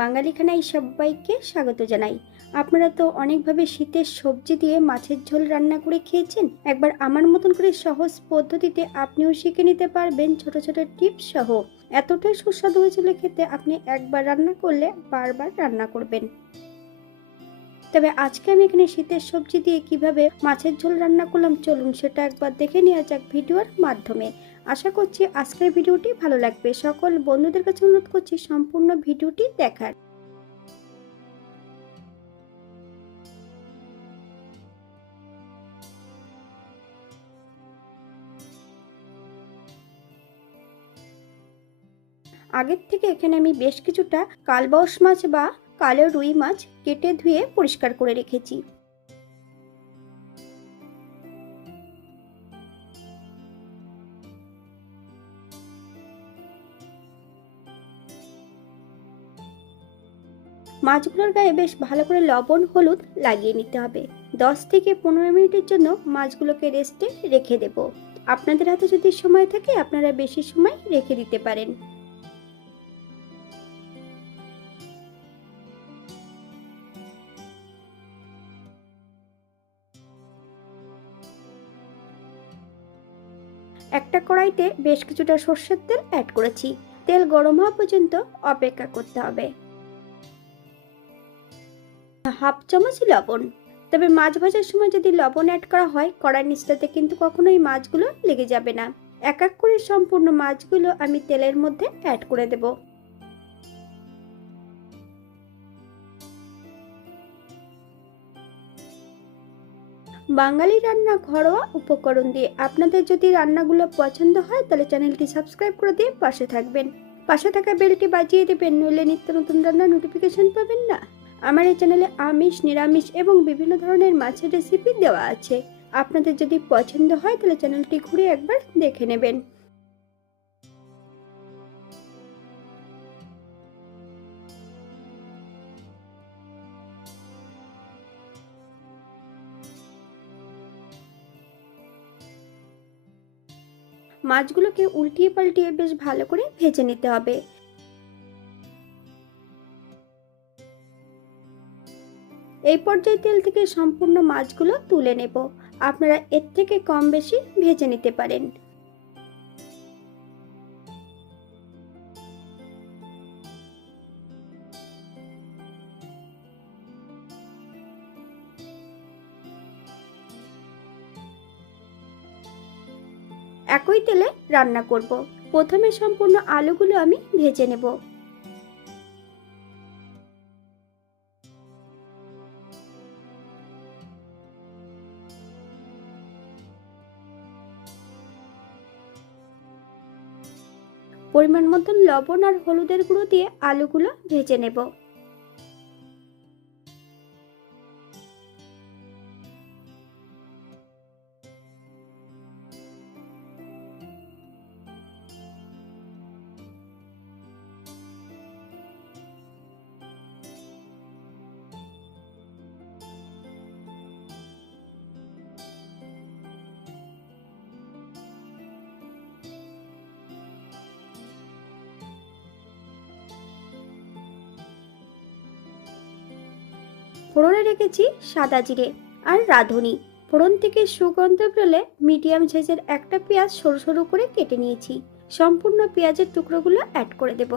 বাঙালি খানায় সবাইকে স্বাগত জানাই। আপনারা তো অনেকভাবে শীতের সবজি দিয়ে মাছের ঝোল রান্না করে খেয়েছেন। একবার আমার মতন করে সহজ পদ্ধতিতে আপনিও শিখে নিতে পারবেন ছোট ছোট টিপস সহ। এতটাই সুস্বাদু হয়েছিল খেতে আপনি একবার রান্না করলে বারবার রান্না করবেন। তবে আজকে আমি এখানে শীতের সবজি দিয়ে কীভাবে মাছের ঝোল রান্না করলাম চলুন সেটা একবার দেখে নেওয়া যাক ভিডিওর মাধ্যমে। আশা করছি আজকের ভিডিওটি ভালো লাগবে। সকল বন্ধুদের কাছে অনুরোধ করছি সম্পূর্ণ ভিডিওটি দেখার। আগের থেকে এখানে আমি বেশ কিছুটা কালবাউস মাছ বা কালো রুই মাছ কেটে ধুয়ে পরিষ্কার করে রেখেছি। মাছগুলোর গায়ে বেশ ভালো করে লবণ, হলুদ লাগিয়ে নিতে হবে। দশ থেকে পনেরো মিনিটের জন্য মাছগুলোকে রেস্টে রেখে দেব। আপনাদের হাতে যদি সময় থাকে, আপনারা বেশি সময় রেখে দিতে পারেন। একটা কড়াইতে বেশ কিছুটা সর্ষের তেল অ্যাড করেছি। তেল গরম হওয়া পর্যন্ত অপেক্ষা করতে হবে। হাফ চামচ লবণ। তবে মাছ ভাজার সময় যদি লবণ অ্যাড করা হয়, কড়াই নিচটাতে কিন্তু কখনোই মাছগুলো লেগে যাবে না। এক এক করে সম্পূর্ণ মাছগুলো আমি তেলের মধ্যে অ্যাড করে দেব। বাঙালি রান্না ঘরোয়া উপকরণ দিয়ে আপনাদের যদি রান্নাগুলো পছন্দ হয়, তাহলে চ্যানেলটি সাবস্ক্রাইব করে দিয়ে পাশে থাকবেন। পাশে থাকা বেলটি বাজিয়ে দেবেন, নইলে নিত্য নতুন রান্নার নোটিফিকেশন পাবেন না। আমার এই চ্যানেলে আমিষ, নিরামিষ এবং বিভিন্ন ধরনের মাছের রেসিপি দেওয়া আছে। আপনাদের যদি পছন্দ হয়, তাহলে চ্যানেলটি ঘুরে একবার দেখে নেবেন। মাছগুলোকে উল্টিয়ে পাল্টিয়ে বেশ ভালো করে ভেজে নিতে হবে। এই পর্যায়ে তেল থেকে সম্পূর্ণ মাছগুলো তুলে নেব। আপনারা এর থেকে কম বেশি ভেজে নিতে পারেন। একই তেলে রান্না করব। প্রথমে সম্পূর্ণ আলুগুলো আমি ভেজে নেব। পরিমাণ মতন লবণ আর হলুদের গুঁড়ো দিয়ে আলুগুলো ভেজে নেব। ফোড়নে রেখেছি সাদা জিরে আর রাঁধুনি। ফোড়ন থেকে সুগন্ধ পেলে মিডিয়াম সাইজের একটা পেঁয়াজ সরু সরু করে কেটে নিয়েছি। সম্পূর্ণ পেঁয়াজের টুকরোগুলো অ্যাড করে দেব।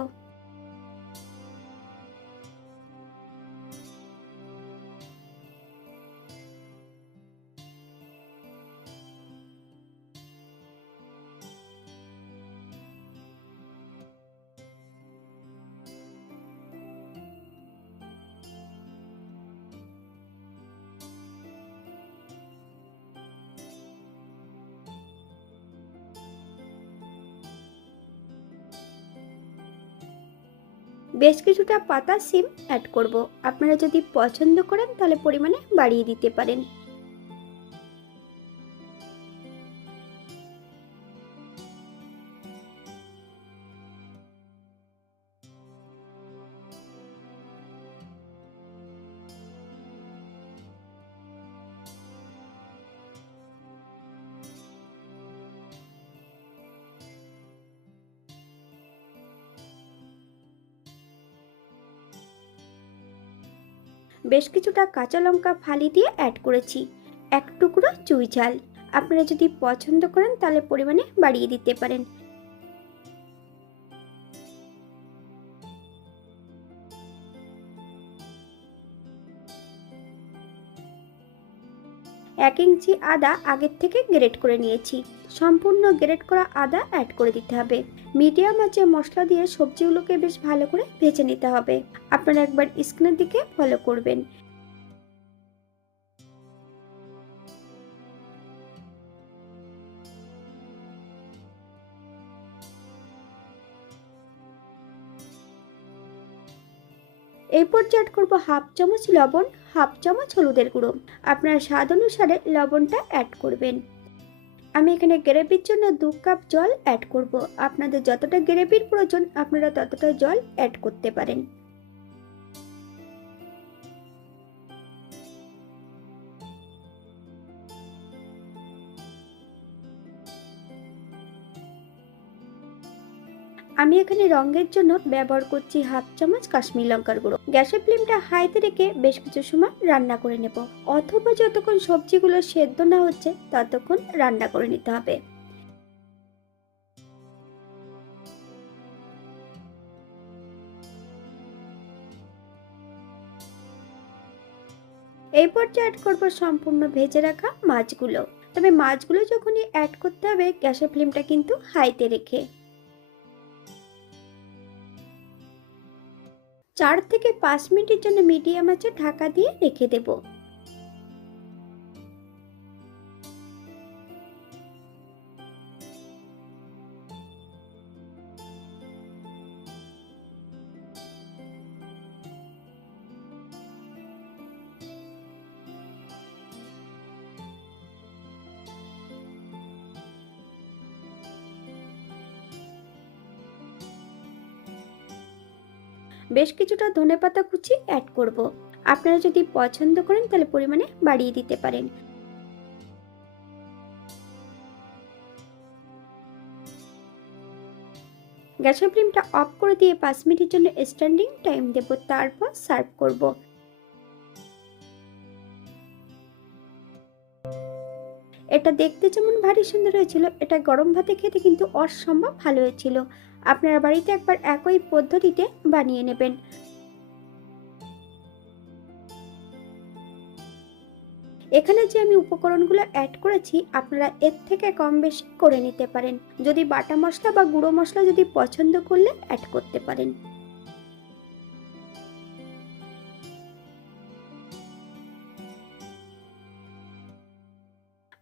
বেশ কিছুটা পাতা সিম অ্যাড করব। আপনারা যদি পছন্দ করেন তাহলে পরিমাণে বাড়িয়ে দিতে পারেন। বেশ কিছুটা কাঁচা লঙ্কা ফালি দিয়ে অ্যাড করেছি। এক টুকরো চুই ঝাল। আপনারা যদি পছন্দ করেন, তাহলে পরিমাণে বাড়িয়ে দিতে পারেন। এক ইঞ্চি আদা আগের থেকে গ্রেট করে নিয়েছি। সম্পূর্ণ গ্রেট করা আদা অ্যাড করে দিতে হবে। মিডিয়াম আঁচে মশলা দিয়ে সবজিগুলোকে বেশ ভালো করে ভেজে নিতে হবে। আপনারা একবার স্ক্রিনের দিকে ফলো করবেন। এই পর্যায়ে অ্যাড করব হাফ চামচ লবণ, হাফ চামচ হলুদের গুঁড়ো। আপনার স্বাদ অনুসারে লবণটা অ্যাড করবেন। আমি এখানে গ্রেভির জন্য দু কাপ জল অ্যাড করব। আপনাদের যতটা গ্রেভির প্রয়োজন, আপনারা ততটা জল অ্যাড করতে পারেন। আমি এখানে রঙের জন্য ব্যবহার করছি হাফ চামচ কাশ্মীর লঙ্কার গুঁড়ো। গ্যাসের ফ্লেমটা হাইতে রেখে বেশ কিছু সময় রান্না করে নেব। অথবা যতক্ষণ সবজিগুলো সেদ্ধ না হচ্ছে, ততক্ষণ রান্না করে নিতে হবে। এই পর্যায়ে অ্যাড করব সম্পূর্ণ ভেজে রাখা মাছগুলো। তবে মাছগুলো যখনই অ্যাড করতে হবে, গ্যাসের ফ্লেমটা কিন্তু হাইতে রেখে। চার থেকে পাঁচ মিনিটের জন্য মিডিয়াম আছে ঢাকা দিয়ে রেখে দেব। বেশ কিছুটা ধনে পাতা কুচি অ্যাড করব। আপনারা যদি পছন্দ করেন, তাহলে পরিমাণে বাড়িয়ে দিতে পারেন। গ্যাসের ফ্লেমটা অফ করে দিয়ে পাঁচ মিনিটের জন্য স্ট্যান্ডিং টাইম দেব। তারপর সার্ভ করব। এটা দেখতে যেমন ভারী সুন্দর হয়েছিল, এটা গরম ভাতে খেতে কিন্তু অসম্ভব ভালো হয়েছিল। আপনারা বাড়িতে একবার একই পদ্ধতিতে বানিয়ে নেবেন। এখানে যে আমি উপকরণগুলো অ্যাড করেছি, আপনারা এর থেকে কম বেশি করে নিতে পারেন। যদি বাটা মশলা বা গুঁড়ো মশলা যদি পছন্দ করলে অ্যাড করতে পারেন।